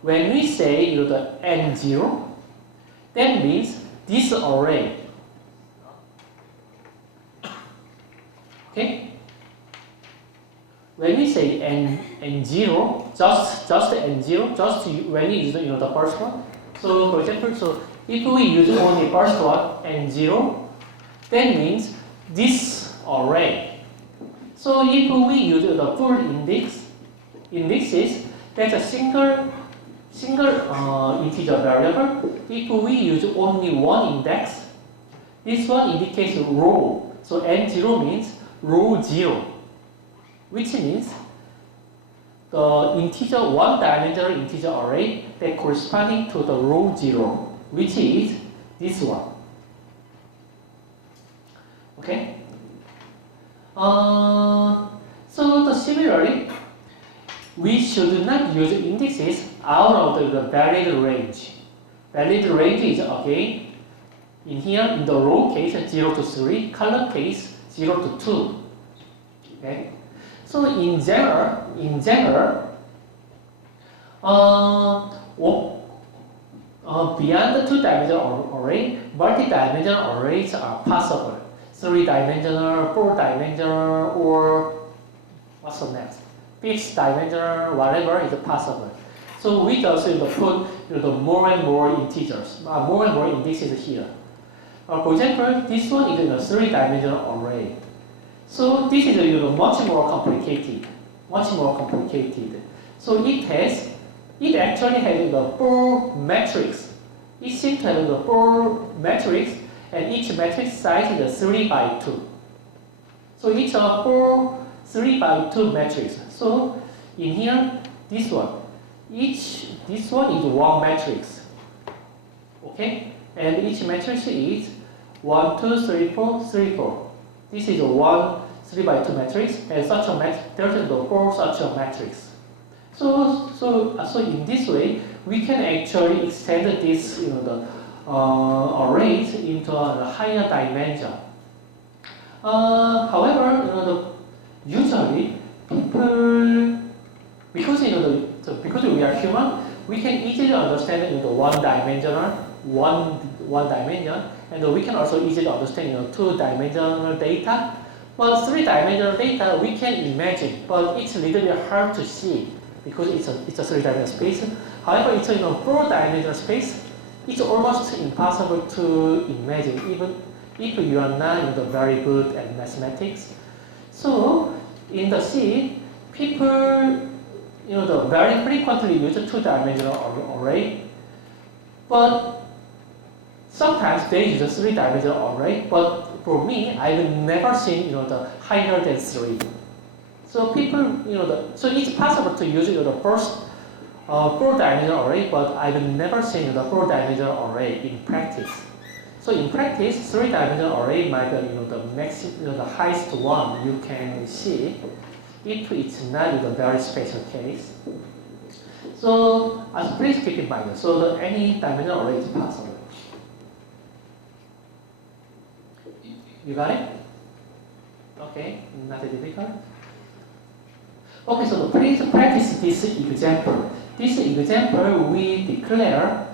when we say the n0, that means this array say n0, just n0, just when you use the first one. So for example, so if we use only first one n0, that means this array. So if we use the full indexes, that's a single integer variable. If we use only one index, this one indicates row. So n0 means row 0, which means the integer one-dimensional integer array that corresponding to the row 0, which is this one. Okay. So similarly, we should not use indexes out of the valid range. Valid range is again in here in the row case 0 to 3, column case 0 to 2. Okay. So in general, beyond the two-dimensional array, multi-dimensional arrays are possible. 3-dimensional, 4-dimensional, or what's the next? 5th-dimensional, whatever is possible. So we just put more and more integers, more and more indexes here. For example, this one is a 3-dimensional array. So this is much more complicated. So it actually has the 4 matrix. It seems to have the 4 matrix, and each matrix size is 3 by 2. So it's a 3 by 2 matrix. So in here, this one is one matrix. Okay, and each matrix is 1, 2, 3, 4, 3, 4. This is a 1 3 by 2 matrix, and such a there's the 4 such a matrix. So in this way, we can actually extend this arrays into a higher dimension. However, usually people, because because we are human, we can easily understand one dimension, and we can also easily understand 2-dimensional data. But 3-dimensional data we can imagine, but it's a little bit hard to see because it's a 3-dimensional space. However, it's a 4-dimensional space. It's almost impossible to imagine, even if you are not very good at mathematics. So in the C, people very frequently use a 2-dimensional array, but sometimes they use a 3-dimensional array. But for me, I've never seen the higher than 3. So people, so it's possible to use the first 4-dimensional array, but I've never seen the 4-dimensional array in practice. So in practice, 3-dimensional array might be the highest one you can see if it's not a very special case. So please keep in mind, so any dimensional array is possible. You got it? Okay, not difficult. Okay, so please practice this example. This example, we declare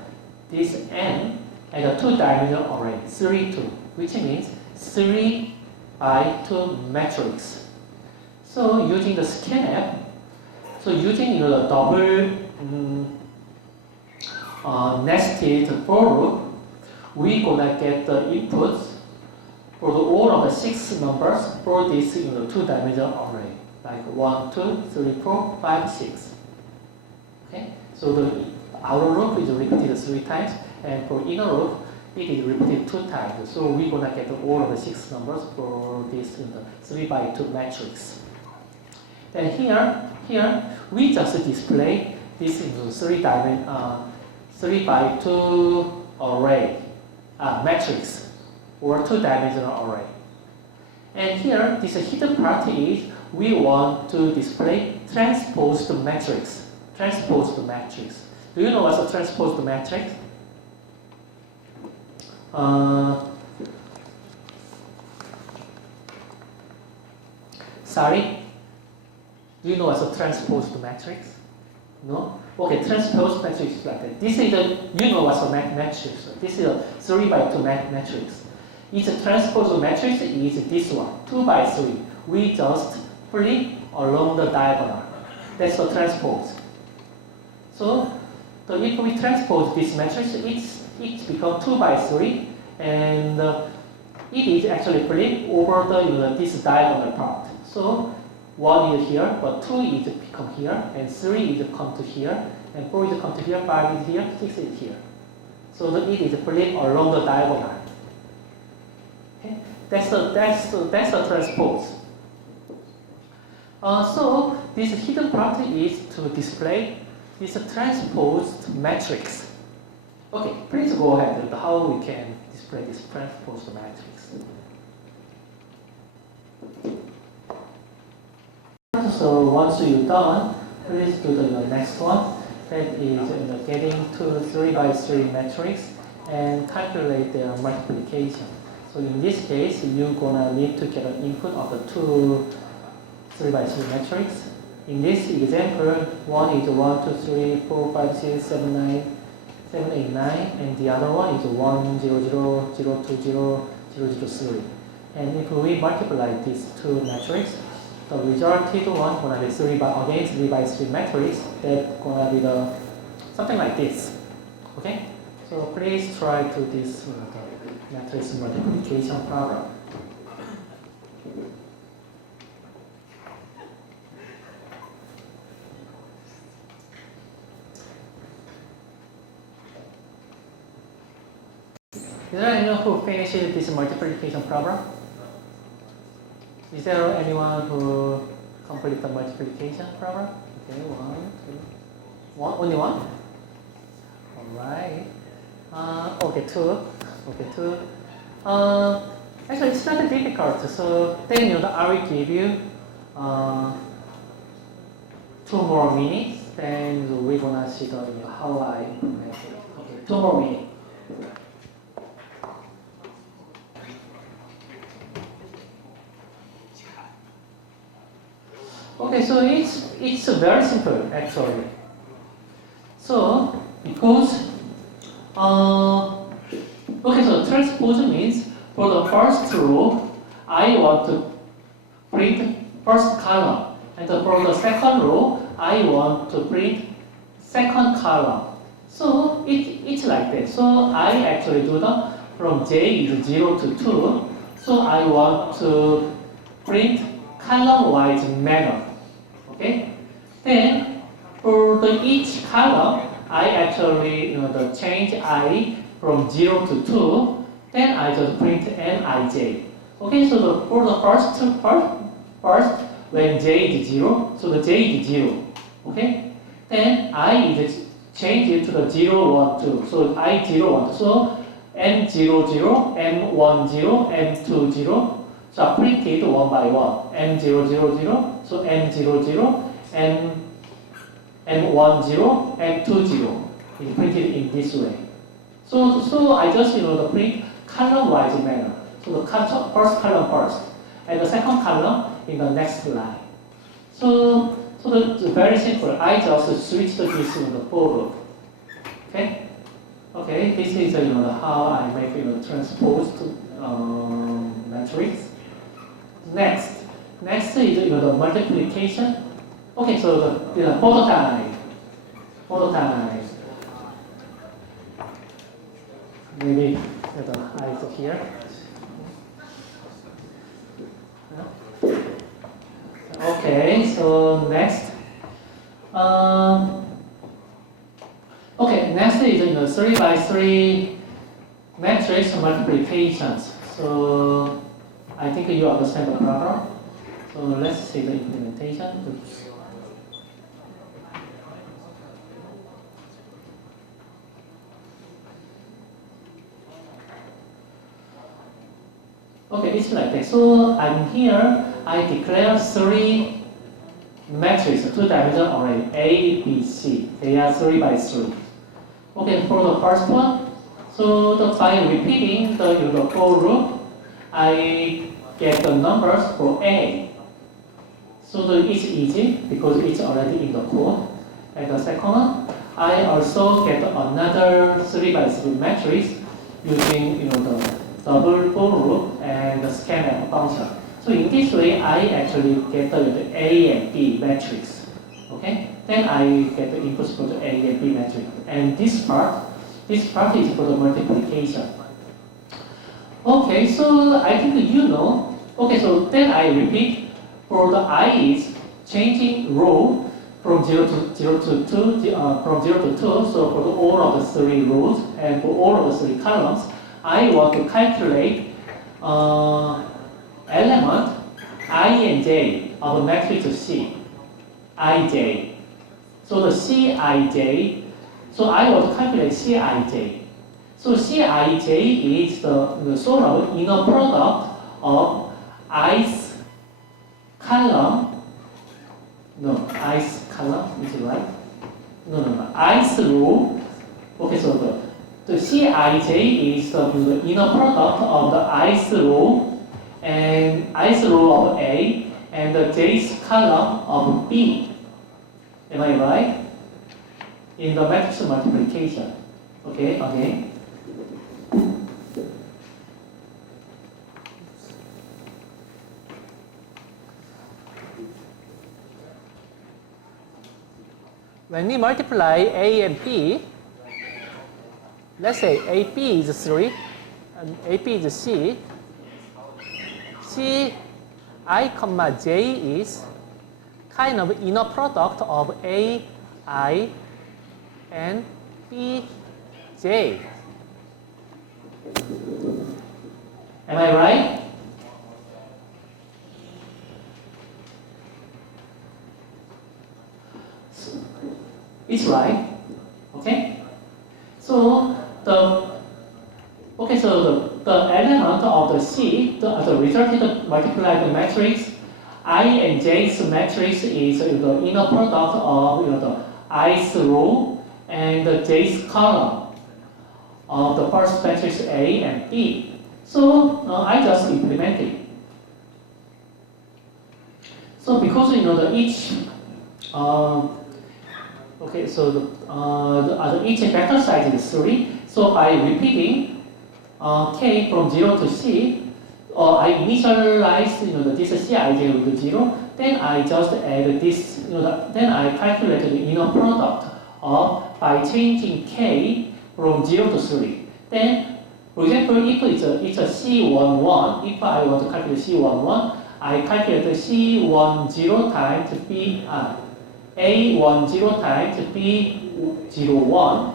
this n as a 2-dimensional array, 3, 2, which means 3 by 2 matrix. So using the scanf, so using the double nested for loop, we gonna get the inputs for all of the 6 numbers for this 2-dimensional array, like 1, 2, 3, 4, 5, 6. Okay, so the outer loop is repeated 3 times, and for inner loop it is repeated 2 times. So we're gonna get all of the 6 numbers for this 3 by 2 matrix. Then here we just display this 3 by 2 array matrix, or 2-dimensional array. And here, this hidden part is we want to display transposed matrix. Transposed matrix. Do you know what's a transposed matrix? Sorry? Do you know what's a transposed matrix? No? Okay, transposed matrix is like that. This is you know what's a matrix. This is a 3 by 2 matrix. Its transposed matrix is this one, 2 by 3. We just flip along the diagonal. That's the transpose. So if we transpose this matrix, it becomes 2 by 3, and it is actually flipped over this diagonal part. So 1 is here, but 2 is come here, and 3 is come to here, and 4 is come to here, 5 is here, 6 is here. So it is flipped along the diagonal. Okay? That's the transpose. So this hidden part is to display this transposed matrix. Okay, please go ahead. How we can display this transposed matrix? So once you're done, please do the next one. That is getting to 3 by 3 matrix and calculate their multiplication. So in this case, you're gonna need to get an input of the 2 3 by 3 matrix. In this example, one is 1, 2, 3, 4, 5, 6, 7, 9, 7, 8, 9, and the other one is 1, 0, 0, 0, 2, 0, 0, 0, 3. And if we multiply these two matrices, the resulted one gonna be 3 by 3 matrix. That's gonna be something like this. Okay? So please try to this the matrix multiplication problem. Is there anyone who finished this multiplication problem? Is there anyone who completed the multiplication problem? Okay, 1, 2, 1, only one? Alright. Okay, 2. Okay, 2. Actually, it's not difficult. So then I will give you 2 more minutes. Then we're gonna see how I make it. Okay, 2 more minutes. Okay, so it's very simple actually. So because okay, so transpose means for the first row I want to print first column, and for the second row I want to print second column. So it's like that. So I actually do from J is 0 to 2. So I want to print column-wise manner. Okay. Then for each column, I actually change I from 0 to 2. Then I just print Nij. Okay. So for the first when J is 0, so the J is 0. Okay. Then I is change it to the 0, 1, 2. So I 0, 1, 2. So M 0, 0, M 1, 0, M 2, 0. So I print it one by one. M 0, 0, 0. So M 0, 0, M 1, 0, M 2, 0. It's printed in this way. So I just the print column-wise manner. So the first column first, and the second column in the next line. So it's very simple. I just switch this in the for loop. Okay. Okay. This is how I make transposed matrix. Next is the multiplication. Okay, so the phototype. Maybe the eyes here. Okay, so next. Okay, next is 3 by 3 matrix multiplications. So I think you understand the problem. So let's see the implementation. Oops. Okay, it's like that. So I'm here. I declare 3 matrices, 2-dimensional array, A, B, C. They are 3 by 3. Okay, for the first one, so by repeating the for loop, I get the numbers for A. So it's easy because it's already in the code. And the second one, I also get another 3 by 3 matrix using the double for loop and the scanf function. So in this way, I actually get the A and B matrix. Okay? Then I get the inputs for the A and B matrix. And this part is for the multiplication. Okay, so I think you know. Okay, so then I repeat for the I is changing row from 0 to 2, from 0 to 2. So for all of the 3 rows and for all of the 3 columns, I want to calculate element I and j of a matrix C, ij. So the Cij, so I want to calculate Cij. So Cij is the sort of inner product of ith column. No, ith column, is it right? No, ith row. Okay, so the Cij is the inner product of the ith row and ith row of A and the jth column of B. Am I right? In the matrix multiplication. Okay, again. When we multiply A and B, let's say AP is 3 and AP is C. Ci, J is kind of inner product of AI and BJ. Am I right? It's right. Okay? So the element of the C, the resultant multiplied matrix, I and J's matrix is the inner product of the I's row and the J's column of the first matrix A and B. So I just implement it. So because each okay, so each vector size is 3. So by repeating k from 0 to c, I initialize this Cij with 0. Then I just add this. Then I calculate the inner product by changing k from 0 to 3. Then, for example, if it's a C11, if I want to calculate C11, I calculate the C10 times B. A10 times B01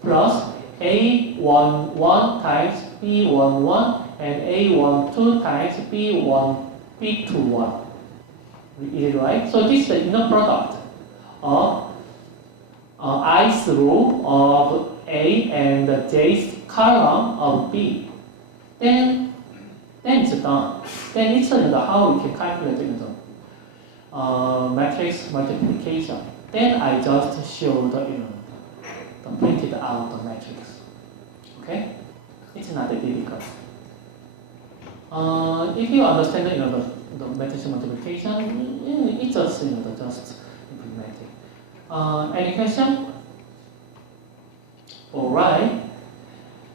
plus A11 times B11 and A12 times B21. Is it right? So this is the inner product of ith row of A and the jth column of B. Then it's done. Then it's how we can calculate matrix multiplication. Then I just show the printed out the matrix. Okay, it's not that difficult. If you understand the matrix multiplication, it's just just implement it. Any question? All right.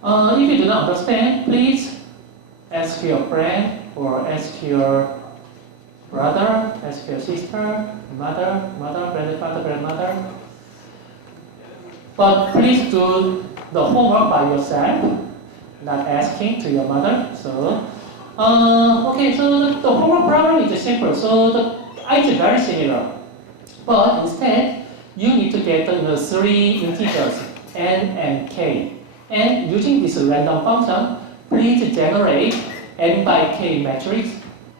If you do not understand, please ask your friend or ask your brother, ask your sister, mother, grandfather, grandmother. But please do the homework by yourself, not asking to your mother. So, okay, so the homework problem is simple. So the it's very similar, but instead you need to get 3 integers n and k, and using this random function, please generate n by k matrix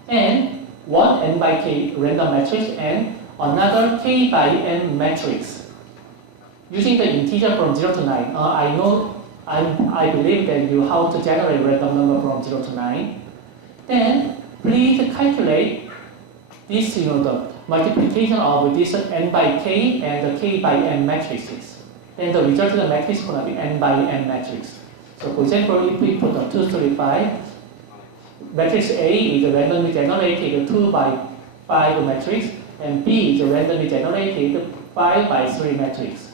and one n by k random matrix and another k by n matrix. Using the integer from 0 to 9, I believe that you how to generate random number from 0 to 9. Then please calculate this, the multiplication of this n by k and the k by n matrices. Then the result of the matrix is going to be n by n matrix. So for example, if we put a 2, 3, 5, matrix A is randomly generated 2 by 5 matrix, and B is randomly generated 5 by 3 matrix.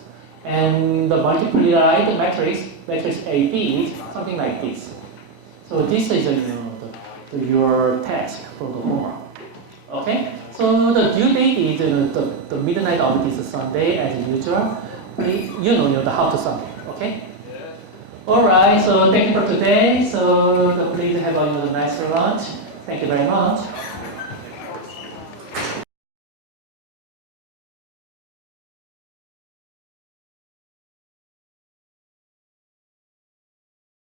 And the multiplied matrix AB, is something like this. So this is your task for the homework. Okay? So the due date is the midnight of this Sunday as usual. You know how to submit. Okay? Alright, so thank you for today. So please have a nice lunch. Thank you very much.